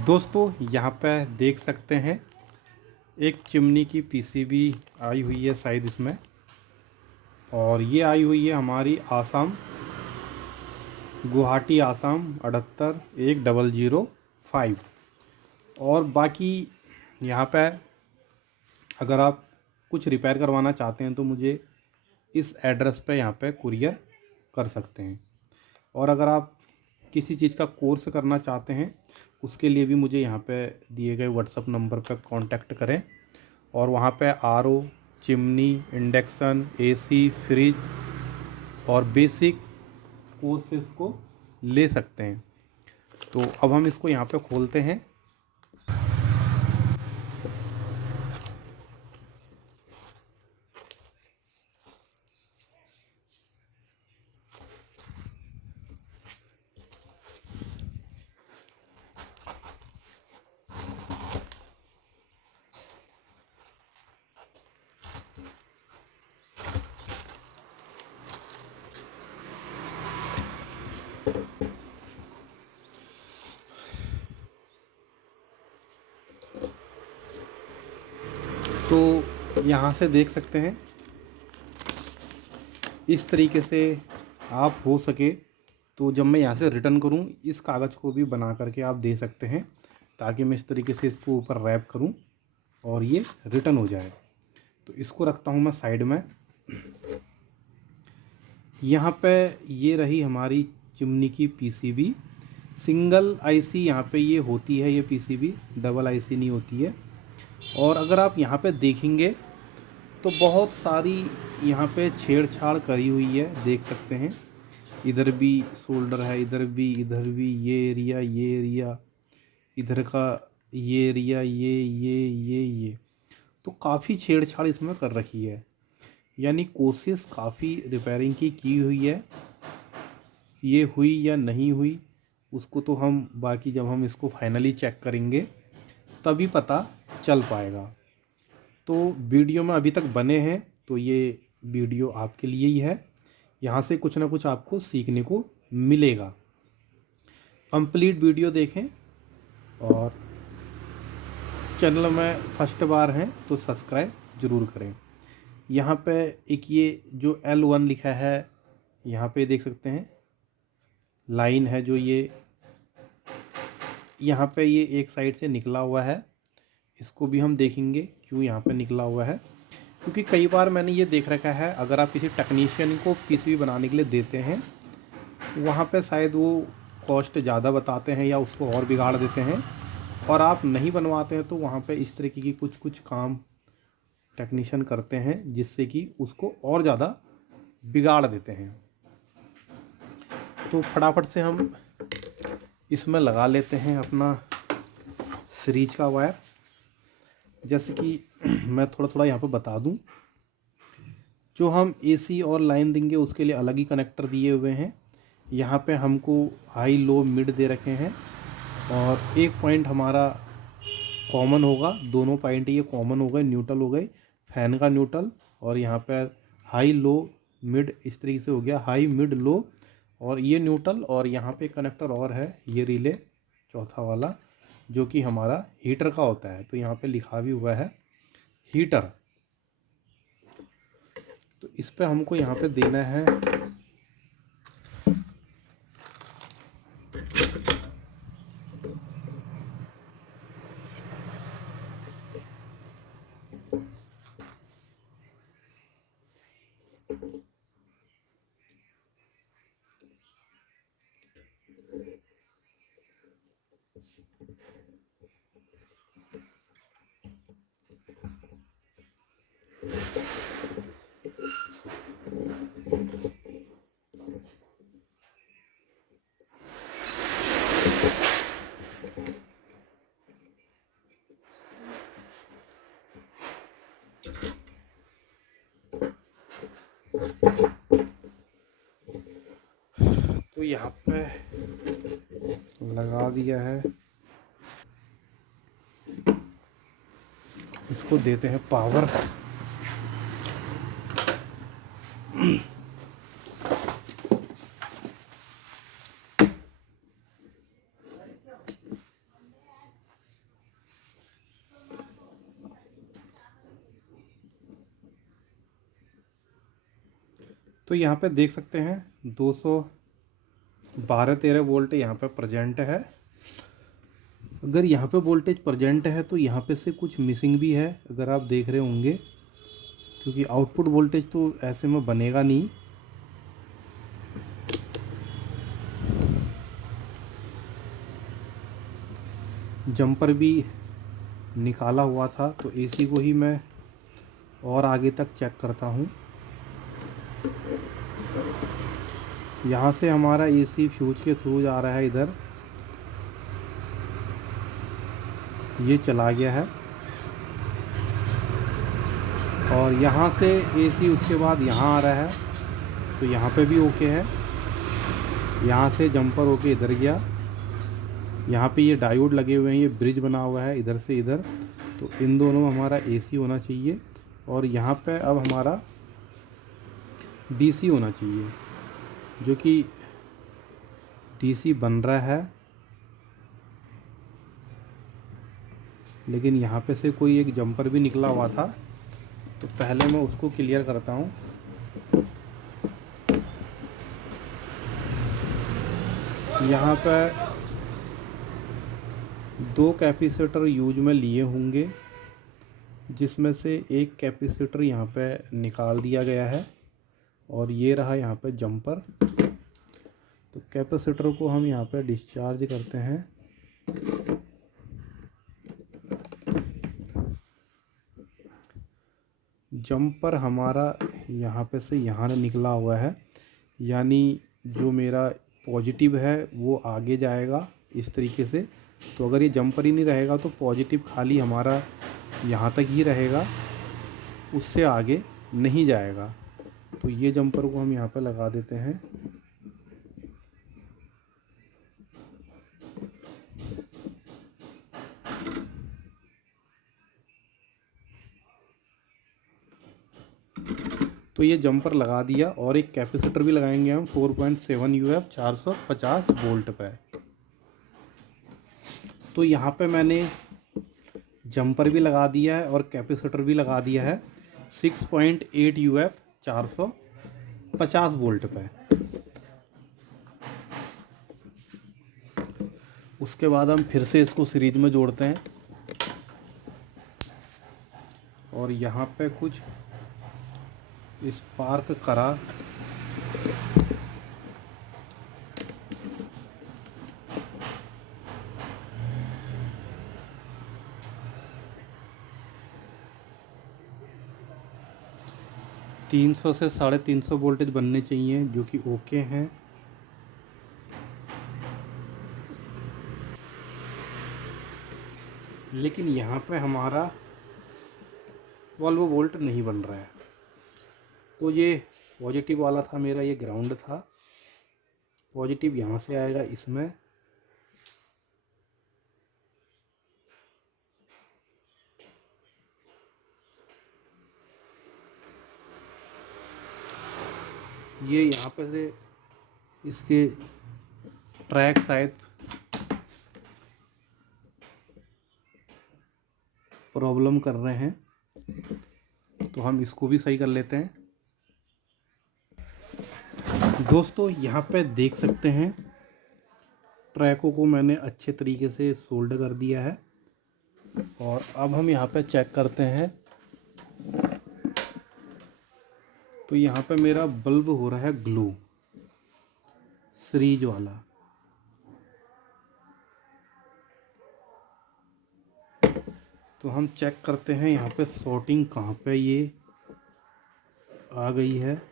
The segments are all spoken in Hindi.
दोस्तों यहाँ पे देख सकते हैं एक चिमनी की पीसीबी आई हुई है शायद इसमें, और ये आई हुई है हमारी आसाम, गुवाहाटी आसाम 781005। और बाकी यहाँ पे अगर आप कुछ रिपेयर करवाना चाहते हैं तो मुझे इस एड्रेस पे यहाँ पे कुरियर कर सकते हैं। और अगर आप किसी चीज़ का कोर्स करना चाहते हैं उसके लिए भी मुझे यहाँ पे दिए गए व्हाट्सअप नंबर पर कांटेक्ट करें, और वहाँ पे RO, chimney, induction, AC, fridge और बेसिक कोर्सेज को ले सकते हैं। तो अब हम इसको यहाँ पे खोलते हैं। तो यहाँ से देख सकते हैं इस तरीके से आप हो सके तो जब मैं यहाँ से रिटर्न करूँ इस कागज़ को भी बना करके आप दे सकते हैं, ताकि मैं इस तरीके से इसको ऊपर रैप करूँ और ये रिटर्न हो जाए। तो इसको रखता हूँ मैं साइड में। यहाँ पे ये रही हमारी चिमनी की पीसीबी। सिंगल आईसी यहाँ पे ये होती है, ये पीसीबी डबल आईसी नहीं होती है। और अगर आप यहाँ पे देखेंगे तो बहुत सारी यहाँ पे छेड़छाड़ करी हुई है, देख सकते हैं। इधर भी शोल्डर है, इधर भी, ये एरिया, इधर का ये एरिया, ये तो काफ़ी छेड़छाड़ इसमें कर रखी है। यानी कोशिश काफ़ी रिपेयरिंग की हुई है। ये हुई या नहीं हुई उसको तो हम बाकी जब हम इसको फाइनली चेक करेंगे तभी पता चल पाएगा। तो वीडियो में अभी तक बने हैं तो ये वीडियो आपके लिए ही है। यहाँ से कुछ ना कुछ आपको सीखने को मिलेगा। कंप्लीट वीडियो देखें, और चैनल में फर्स्ट बार हैं तो सब्सक्राइब ज़रूर करें। यहाँ पे एक ये जो L1 लिखा है यहाँ पे देख सकते हैं, लाइन है जो ये यहाँ पे ये एक साइड से निकला हुआ है। इसको भी हम देखेंगे क्यों यहाँ पे निकला हुआ है, क्योंकि कई बार मैंने ये देख रखा है अगर आप किसी टेक्नीशियन को पीसीबी बनाने के लिए देते हैं वहाँ पे शायद वो कॉस्ट ज़्यादा बताते हैं या उसको और बिगाड़ देते हैं, और आप नहीं बनवाते हैं तो वहाँ पे इस तरीके की कुछ काम टेक्नीशियन करते हैं जिससे कि उसको और ज़्यादा बिगाड़ देते हैं। तो फटाफट से हम इसमें लगा लेते हैं अपना सीरीज का वायर। जैसे कि मैं थोड़ा थोड़ा यहाँ पे बता दूँ, जो हम एसी और लाइन देंगे उसके लिए अलग ही कनेक्टर दिए हुए हैं। यहाँ पे हमको हाई लो मिड दे रखे हैं, और एक पॉइंट हमारा कॉमन होगा। दोनों पॉइंट ये कॉमन हो गए, न्यूट्रल हो गए, फैन का न्यूट्रल। और यहाँ पे हाई लो मिड इस तरीके से हो गया, हाई मिड लो, और ये न्यूट्रल। और यहाँ पे कनेक्टर और है, ये रिले चौथा वाला जो कि हमारा हीटर का होता है। तो यहाँ पे लिखा भी हुआ है हीटर। तो इस पे हमको यहाँ पे देना है तो यहाँ पे लगा दिया है। इसको देते हैं पावर। तो यहाँ पे देख सकते हैं 212-13 वोल्ट यहाँ पे प्रेजेंट है। अगर यहाँ पे वोल्टेज प्रेजेंट है तो यहाँ पे से कुछ मिसिंग भी है, अगर आप देख रहे होंगे, क्योंकि आउटपुट वोल्टेज तो ऐसे में बनेगा नहीं। जंपर भी निकाला हुआ था, तो एसी को ही मैं और आगे तक चेक करता हूँ। यहाँ से हमारा एसी फ्यूज के थ्रू जा रहा है, इधर ये चला गया है, और यहाँ से एसी उसके बाद यहाँ आ रहा है, तो यहाँ पे भी ओके है। यहाँ से जंपर होके इधर गया, यहाँ पे ये डायोड लगे हुए हैं, ये ब्रिज बना हुआ है इधर से इधर, तो इन दोनों में हमारा एसी होना चाहिए। और यहाँ पे अब हमारा डीसी होना चाहिए, जो कि डीसी बन रहा है, लेकिन यहाँ पे से कोई एक जंपर भी निकला हुआ था, तो पहले मैं उसको क्लियर करता हूँ। यहाँ पे 2 कैपेसिटर यूज में लिए होंगे, जिसमें से एक कैपेसिटर यहाँ पे निकाल दिया गया है, और ये रहा यहाँ पे जंपर। तो कैपेसिटर को हम यहाँ पे डिस्चार्ज करते हैं। जंपर हमारा यहाँ पे से यहाँ निकला हुआ है, यानी जो मेरा पॉजिटिव है वो आगे जाएगा इस तरीके से। तो अगर ये जंपर ही नहीं रहेगा तो पॉजिटिव खाली हमारा यहाँ तक ही रहेगा, उससे आगे नहीं जाएगा। तो ये जंपर को हम यहाँ पे लगा देते हैं। तो ये जंपर लगा दिया, और एक कैपेसिटर भी लगाएंगे हम 4.7 UF 450 वोल्ट पे। तो यहाँ पे मैंने जंपर भी लगा दिया है और कैपेसिटर भी लगा दिया है 6.8 UF 450 वोल्ट पे। उसके बाद हम फिर से इसको सीरीज में जोड़ते हैं, और यहाँ पे कुछ स्पार्क करा। (300 से 350 वोल्टेज बनने चाहिए, जो कि ओके हैं। लेकिन यहाँ पे हमारा 12 वोल्ट नहीं बन रहा है। तो ये पॉजिटिव वाला था मेरा, ये ग्राउंड था, पॉजिटिव यहाँ से आएगा इसमें, ये यहाँ पे से इसके ट्रैक शायद प्रॉब्लम कर रहे हैं, तो हम इसको भी सही कर लेते हैं। दोस्तों यहाँ पे देख सकते हैं ट्रैकों को मैंने अच्छे तरीके से सोल्ड कर दिया है, और अब हम यहाँ पे चेक करते हैं। तो यहाँ पे मेरा बल्ब हो रहा है ग्लो, सीरीज वाला। तो हम चेक करते हैं यहाँ पे शॉर्टिंग कहाँ पे ये आ गई है।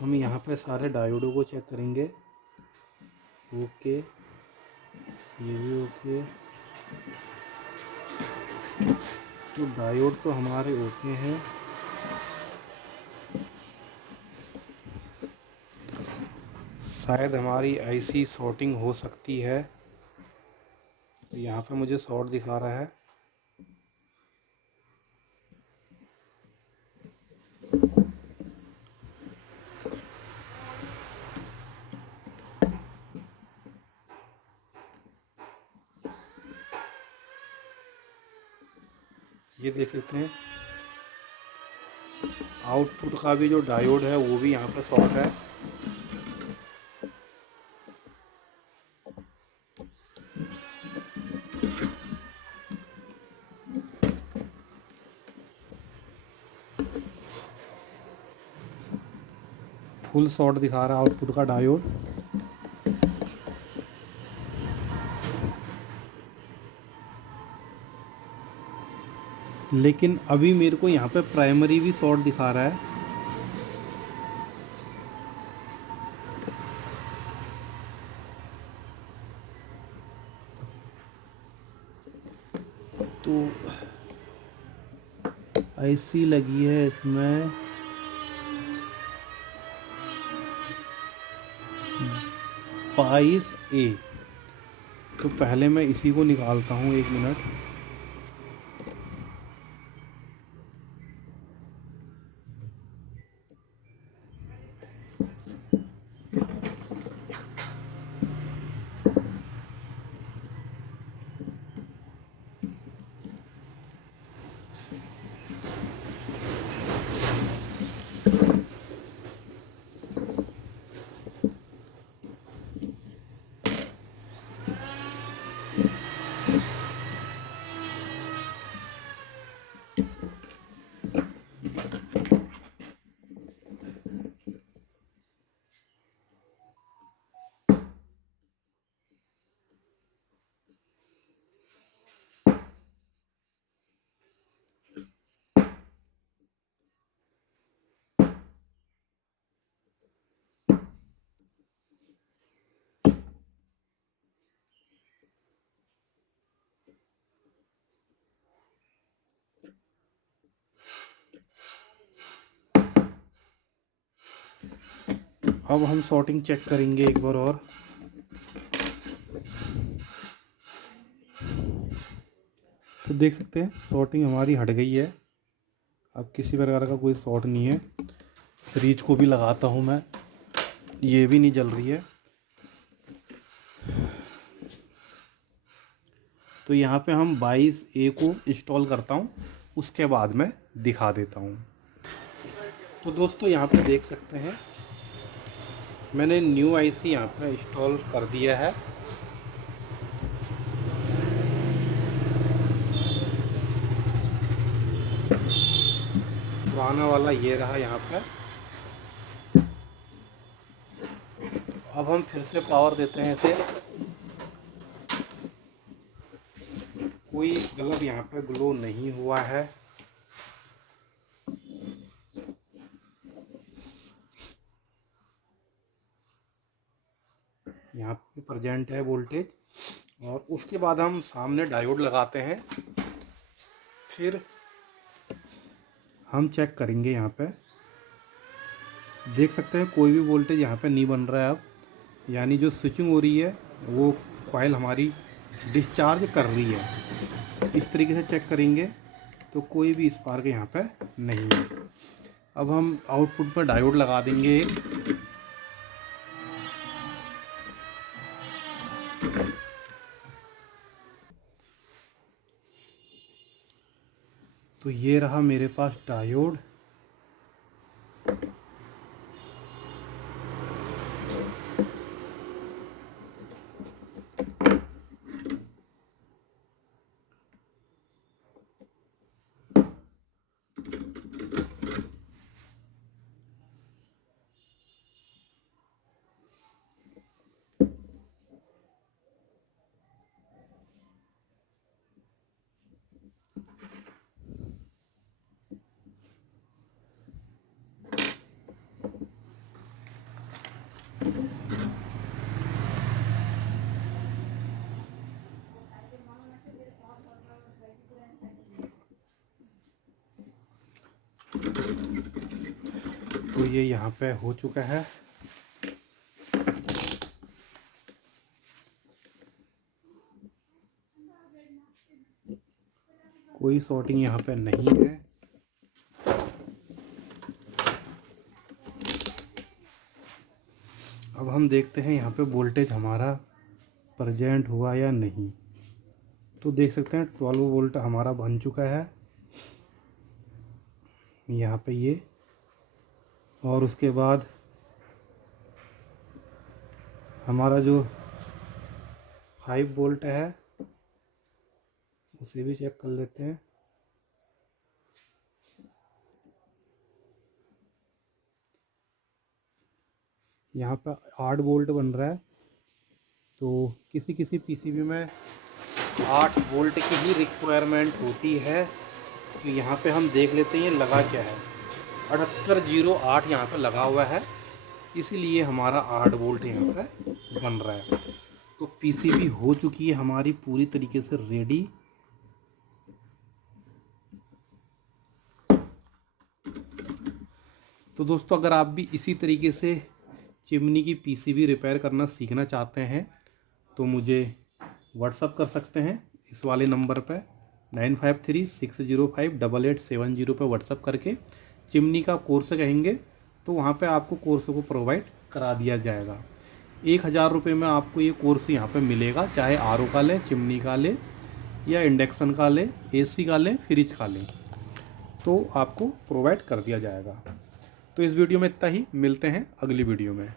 हम यहाँ पे सारे डायोडों को चेक करेंगे। ओके, ये भी ओके। तो डायोड तो हमारे ओके हैं। शायद हमारी आईसी शॉर्टिंग हो सकती है। तो यहाँ पे मुझे शॉर्ट दिखा रहा है। ये देख सकते हैं आउटपुट का भी जो डायोड है वो भी यहाँ पे शॉर्ट है। फुल शॉर्ट दिखा रहा है आउटपुट का डायोड। लेकिन अभी मेरे को यहाँ पे प्राइमरी भी शॉर्ट दिखा रहा है। तो आईसी लगी है इसमें 22A। तो पहले मैं इसी को निकालता हूँ, 1 मिनट। अब हम शॉर्टिंग चेक करेंगे एक बार और। तो देख सकते हैं शॉर्टिंग हमारी हट गई है। अब किसी प्रकार का कोई शॉर्ट नहीं है। सीरीज को भी लगाता हूँ मैं, ये भी नहीं जल रही है। तो यहाँ पे हम 22A को इंस्टॉल करता हूँ, उसके बाद मैं दिखा देता हूँ। तो दोस्तों यहाँ पे देख सकते हैं मैंने न्यू आईसी यहाँ पे इंस्टॉल कर दिया है। पुराना वाला ये रहा यहाँ पे। अब हम फिर से पावर देते हैं इसे। कोई बल्ब यहाँ पे ग्लो नहीं हुआ है। यहाँ पे प्रेजेंट है वोल्टेज। और उसके बाद हम सामने डायोड लगाते हैं, फिर हम चेक करेंगे। यहाँ पे देख सकते हैं कोई भी वोल्टेज यहाँ पे नहीं बन रहा है अब, यानी जो स्विचिंग हो रही है वो कॉइल हमारी डिस्चार्ज कर रही है। इस तरीके से चेक करेंगे तो कोई भी स्पार्क यहाँ पे नहीं है। अब हम आउटपुट पर डायोड लगा देंगे एक। तो ये रहा मेरे पास डायोड। तो ये यहाँ पे हो चुका है। कोई शॉर्टिंग यहाँ पे नहीं है। अब हम देखते हैं यहाँ पे वोल्टेज हमारा प्रेजेंट हुआ या नहीं। तो देख सकते हैं 12 वोल्ट हमारा बन चुका है। यहाँ पे ये, और उसके बाद हमारा जो 5 वोल्ट है उसे भी चेक कर लेते हैं। यहाँ पे 8 वोल्ट बन रहा है, तो किसी किसी पीसीबी में 8 वोल्ट की ही रिक्वायरमेंट होती है। तो यहाँ पे हम देख लेते हैं ये लगा क्या है। 7808 यहाँ पे लगा हुआ है, इसीलिए हमारा 8 वोल्ट यहाँ पे बन रहा है। तो पीसीबी हो चुकी है हमारी पूरी तरीके से रेडी। तो दोस्तों, अगर आप भी इसी तरीके से चिमनी की पीसीबी रिपेयर करना सीखना चाहते हैं तो मुझे व्हाट्सअप कर सकते हैं इस वाले नंबर पर 9536058870 पर व्हाट्सअप करके चिमनी का कोर्स कहेंगे तो वहाँ पे आपको कोर्स को प्रोवाइड करा दिया जाएगा। 1000 रुपये में आपको ये कोर्स यहाँ पे मिलेगा, चाहे आरओ का लें, चिमनी का लें या इंडक्शन का लें, एसी का लें, फ्रिज का लें, तो आपको प्रोवाइड कर दिया जाएगा। तो इस वीडियो में इतना ही, मिलते हैं अगली वीडियो में।